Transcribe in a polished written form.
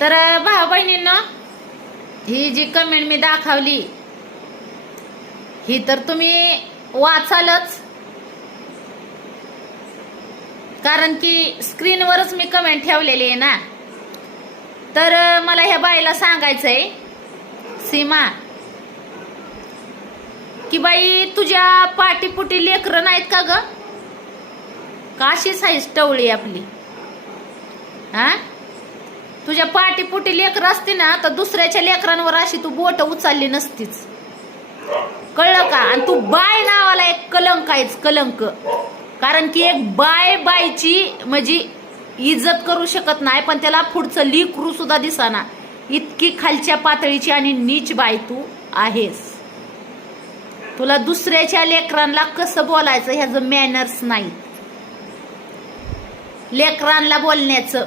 तर भाऊ बहिणींनो, ही जी comment me दाखवली ही तर तुम्ही वाचालच, कारण की स्क्रीनवरच मी कमेंट ठेवलेली आहे ना. तर मला ह्या बाईला सांगायचंय, सीमा, की बाई तुझ्या पाठीपुटी लेकरं नाहीत का ग? काशी साईज टवळी आपली. हा, तुझ्या पाठीपुटी लेकर असते ना तर दुसऱ्याच्या लेकरांवर अशी तू बोट उचलली नसतीच, कळलं का? आणि तू बाय नावाला एक कलंक आहेच, कलंक. कारण की एक बायची म्हणजे इज्जत करू शकत नाही, पण त्याला पुढचं लेकरू सुद्धा दिसाना, इतकी खालच्या पातळीची आणि नीच बाय तू आहेस. तुला दुसऱ्याच्या लेकरांना कसं बोलायचं ह्याचं मॅनर्स नाही, लेकरांना बोलण्याचं